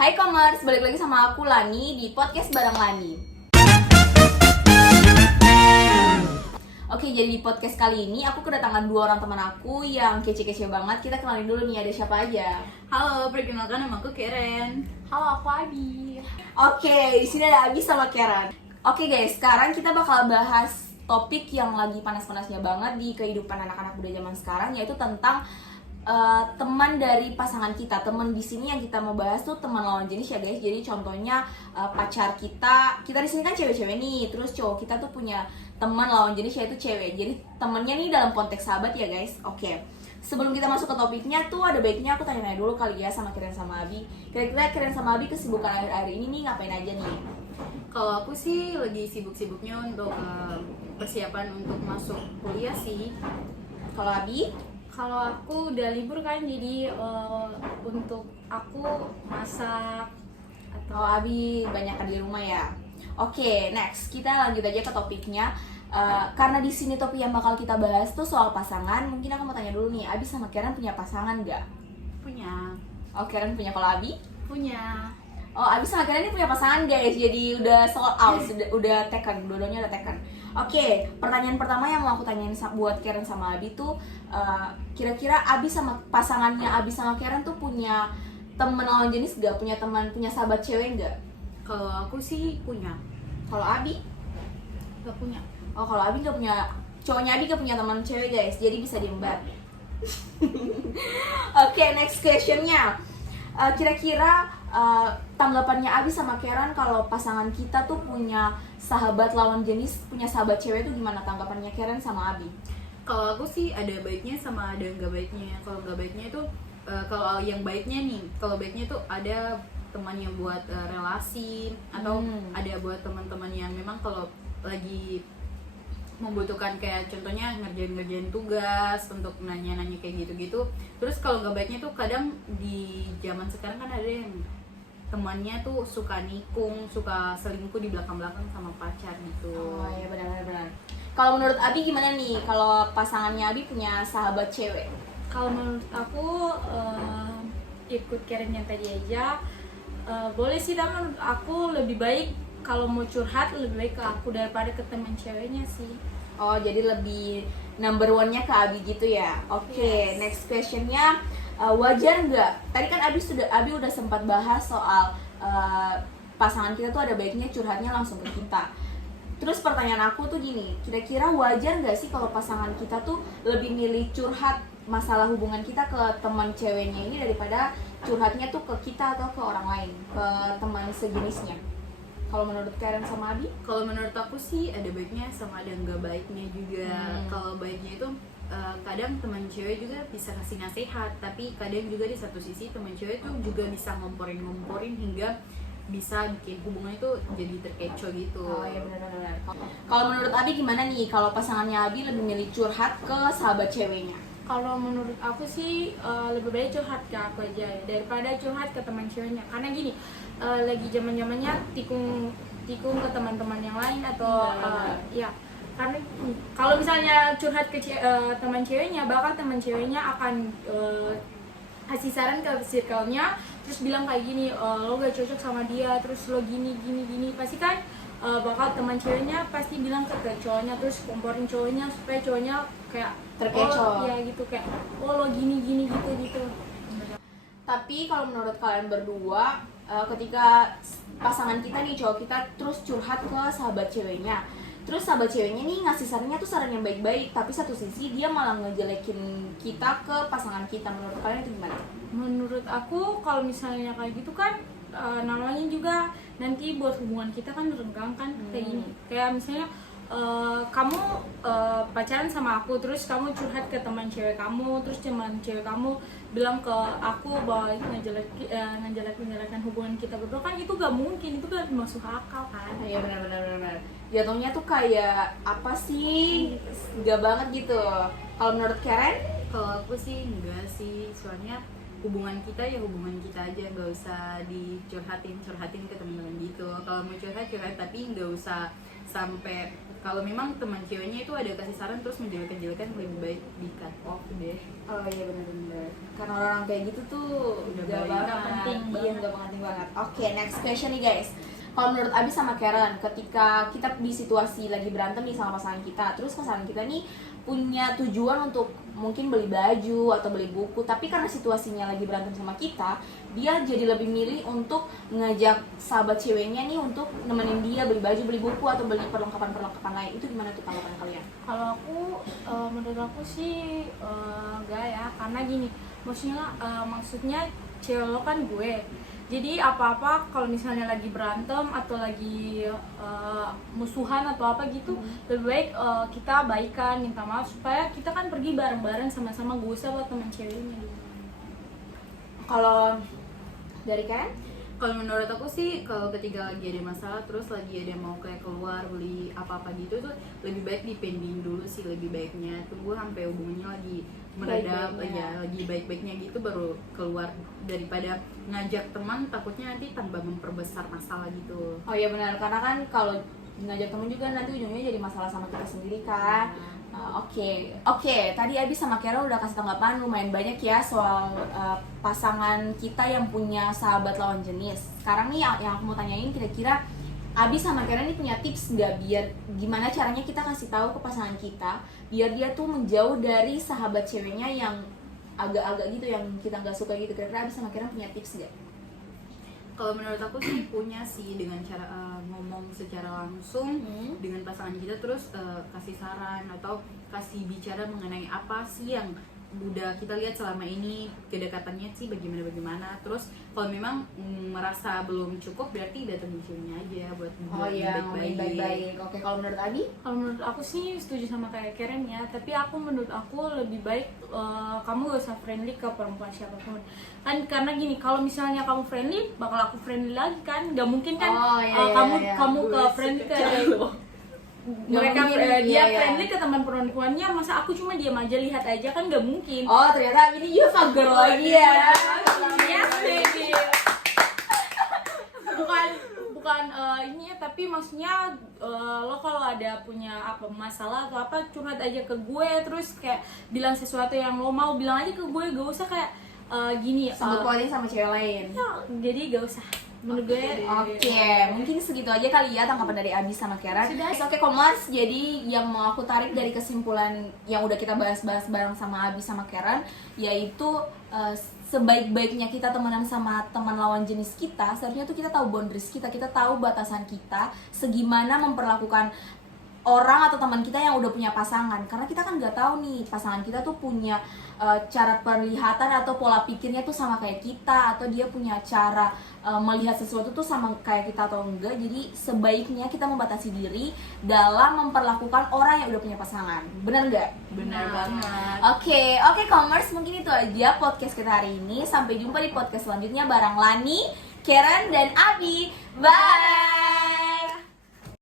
Hai Commerce, balik lagi sama aku Lani di podcast bareng Lani. Oke, jadi di podcast kali ini aku kedatangan dua orang teman aku yang kece-kece banget. Kita kenalin dulu nih, ada siapa aja? Halo, perkenalkan nama aku Karen. Halo, aku Abi. Oke, di sini ada Abi sama Karen. Oke guys, sekarang kita bakal bahas topik yang lagi panas-panasnya banget di kehidupan anak-anak muda zaman sekarang, yaitu tentang teman dari pasangan kita. Teman di sini yang kita mau bahas tuh teman lawan jenis ya guys. Jadi contohnya pacar kita di sini kan cewek-cewek nih, terus cowok kita tuh punya teman lawan jenis yaitu cewek. Jadi temennya nih dalam konteks sahabat ya guys. Oke. Sebelum kita masuk ke topiknya tuh ada baiknya aku tanya-tanya dulu kali ya sama Karen sama Abi. Kira-kira Karen sama Abi kesibukan akhir-akhir ini nih ngapain aja nih? Kalau aku sih lagi sibuk-sibuknya untuk persiapan untuk masuk kuliah sih. Kalau Abi? Kalau aku udah libur kan, jadi untuk aku masak atau Oh, Abi banyak di rumah ya. Oke, next kita lanjut aja ke topiknya. Karena di sini topik yang bakal kita bahas tuh soal pasangan. Mungkin aku mau tanya dulu nih, Abi sama Karen punya pasangan nggak? Punya. Oh, Karen punya. Kalau Abi? Punya. Oh, Abi sama Karen ini punya pasangan guys. Jadi udah sold out, udah taken, dua-duanya udah taken. Oke, pertanyaan pertama yang mau aku tanyain buat Karen sama Abi tuh, kira-kira Abi sama pasangannya Abi sama Karen tuh punya temen lawan jenis gak? Punya teman, punya sahabat cewek gak? Kalau aku sih punya. Kalau Abi? Gak punya. Oh, kalau Abi gak punya, cowoknya Abi gak punya teman cewek guys, jadi bisa diembat. Oke, next questionnya. Kira-kira tanggapannya Abi sama Karen kalau pasangan kita tuh punya sahabat lawan jenis, punya sahabat cewek tuh gimana tanggapannya Karen sama Abi? Kalau aku sih ada baiknya sama ada nggak baiknya. Kalau nggak baiknya itu kalau yang baiknya nih, kalau baiknya tuh ada teman yang buat relasi atau ada buat teman-teman yang memang kalau lagi membutuhkan kayak contohnya ngerjain tugas untuk nanya-nanya kayak gitu-gitu. Terus kalau nggak baiknya tuh kadang di zaman sekarang kan ada yang temannya tuh suka nikung, suka selingkuh di belakang-belakang sama pacar gitu. Oh iya, benar. Kalau menurut Abi gimana nih kalau pasangannya Abi punya sahabat cewek? kalau menurut aku ikut Karen yang tadi aja, boleh sih, tapi menurut aku lebih baik kalau mau curhat lebih baik ke aku daripada ke teman ceweknya sih. Oh, jadi lebih number one-nya ke Abi gitu ya. Oke, Yes. next question-nya, wajar nggak? Tadi kan Abi udah sempat bahas soal pasangan kita tuh ada baiknya curhatnya langsung ke kita. Terus pertanyaan aku tuh gini, kira-kira wajar nggak sih kalau pasangan kita tuh lebih milih curhat masalah hubungan kita ke teman ceweknya ini daripada curhatnya tuh ke kita atau ke orang lain, ke teman sejenisnya? Kalau menurut Karen sama Abi? Kalau menurut aku sih ada baiknya sama ada nggak baiknya juga. Kalau baiknya itu kadang teman cewek juga bisa kasih nasihat, tapi kadang juga di satu sisi teman cewek tuh juga bisa ngomporin hingga bisa bikin hubungan itu jadi terkecoh gitu. Oh iya, benar. Kalau menurut Abi gimana nih kalau pasangannya Abi lebih milih curhat ke sahabat ceweknya? Kalau menurut aku sih lebih baik curhat ke aku aja ya, daripada curhat ke teman ceweknya. Karena gini, lagi zaman-zamannya tikung ke teman-teman yang lain atau ya. Karena kalau misalnya curhat ke teman ceweknya, bakal teman ceweknya akan kasih saran ke circle-nya, terus bilang kayak gini, lo gak cocok sama dia, terus lo gini, pasti kan bakal teman ceweknya pasti bilang ke cowoknya, terus komporin cowoknya supaya cowoknya kayak Terkecoh. oh ya gitu, kayak oh lo gini gitu. Tapi kalau menurut kalian berdua, ketika pasangan kita nih, cowok kita terus curhat ke sahabat ceweknya, terus sahabat ceweknya nih ngasih sarannya tuh saran yang baik-baik, tapi satu sisi dia malah ngejelekin kita ke pasangan kita, menurut kalian itu gimana? Menurut aku kalau misalnya kayak gitu kan namanya juga nanti buat hubungan kita kan renggang kan, kayak gini, kayak misalnya kamu pacaran sama aku, terus kamu curhat ke teman cewek kamu, terus teman cewek kamu bilang ke aku bahwa ngejelekin hubungan kita berdua, kan itu gak mungkin, itu gak masuk akal kan. Iya, benar. Jatuhnya tuh kayak apa sih, gak banget gitu. Kalau menurut Karen? Kalau aku sih enggak sih, soalnya hubungan kita ya hubungan kita aja, nggak usah curhatin ke teman-teman gitu. Kalau mau curhat tapi nggak usah sampai, kalau memang teman ceweknya itu ada kasih saran terus menjelek-jelekan, lebih baik di cut off deh. Oh iya benar-benar. Karena orang kayak gitu tuh Udah nggak baik. penting, iya nggak penting banget. Oke, next question nih guys. Kalau menurut Abi sama Karen, ketika kita di situasi lagi berantem nih sama pasangan kita, terus pasangan kita nih punya tujuan untuk mungkin beli baju atau beli buku, tapi karena situasinya lagi berantem sama kita, dia jadi lebih milih untuk ngajak sahabat ceweknya nih untuk nemenin dia beli baju, beli buku atau beli perlengkapan lain. Itu gimana tuh tanggapan kalian? Kalau aku menurut aku sih enggak ya, karena gini, maksudnya cewek lo kan gue. Jadi apa-apa kalau misalnya lagi berantem atau lagi musuhan atau apa gitu, lebih baik kita baikan, minta maaf supaya kita kan pergi bareng-bareng sama-sama, gak usah buat teman ceweknya gitu. Kalau dari Karen? Kalau menurut aku sih, kalau ketika lagi ada masalah terus lagi ada mau kayak keluar beli apa-apa gitu tuh lebih baik dipending dulu sih, lebih baiknya tunggu sampai hubungannya lagi meredam aja, lagi baik-baiknya gitu baru keluar, daripada ngajak teman takutnya nanti tambah memperbesar masalah gitu. Oh iya benar, karena kan kalau ngajak temen juga nanti ujungnya jadi masalah sama kita sendiri kan. Oke, tadi Abi sama Kara udah kasih tanggapan lumayan banyak ya soal pasangan kita yang punya sahabat lawan jenis. Sekarang nih yang aku mau tanyain, kira-kira Abi sama Kara ini punya tips nggak biar gimana caranya kita kasih tahu ke pasangan kita biar dia tuh menjauh dari sahabat ceweknya yang agak-agak gitu, yang kita nggak suka gitu. Kira-kira Abi sama Kara punya tips nggak? Kalau menurut aku sih punya sih, dengan cara ngomong secara langsung dengan pasangan kita, terus kasih saran atau kasih bicara mengenai apa sih yang udah kita lihat selama ini kedekatannya sih bagaimana. Terus kalau memang merasa belum cukup berarti datang ceweknya aja buat ngomongin baik-baik. Oke, kalau menurut Abi? Kalau menurut aku sih setuju sama kayak Karen ya, tapi menurut aku lebih baik kamu gak usah friendly ke perempuan siapapun kan, karena gini, kalau misalnya kamu friendly bakal aku friendly lagi kan, gak mungkin kan kamu ke friendly ke mereka friendly ke teman perempuannya, masa aku cuma diam aja lihat aja kan, gak mungkin. Oh ternyata ini you fucker lagi ya. Yes baby. bukan ini ya, tapi maksudnya lo kalau ada punya apa masalah atau apa, curhat aja ke gue, terus kayak bilang sesuatu yang lo mau, bilang aja ke gue, gak usah kayak gini sambut pautin sama cewek lain ya, jadi gak usah menurut gue. Oke, mungkin segitu aja kali ya tanggapan dari Abi sama Karen. Oke, Komars, jadi yang mau aku tarik dari kesimpulan yang udah kita bahas-bahas bareng sama Abi sama Karen, yaitu sebaik-baiknya kita temenan sama teman lawan jenis kita, seharusnya tuh kita tahu boundaries kita tahu batasan kita, segimana memperlakukan orang atau teman kita yang udah punya pasangan, karena kita kan nggak tahu nih pasangan kita tuh punya cara penglihatan atau pola pikirnya tuh sama kayak kita, atau dia punya cara melihat sesuatu tuh sama kayak kita atau enggak. Jadi sebaiknya kita membatasi diri dalam memperlakukan orang yang udah punya pasangan, bener nggak? Benar banget. Oke, Commerce, mungkin itu aja podcast kita hari ini. Sampai jumpa di podcast selanjutnya bareng Lani, Karen, dan Abi. Bye.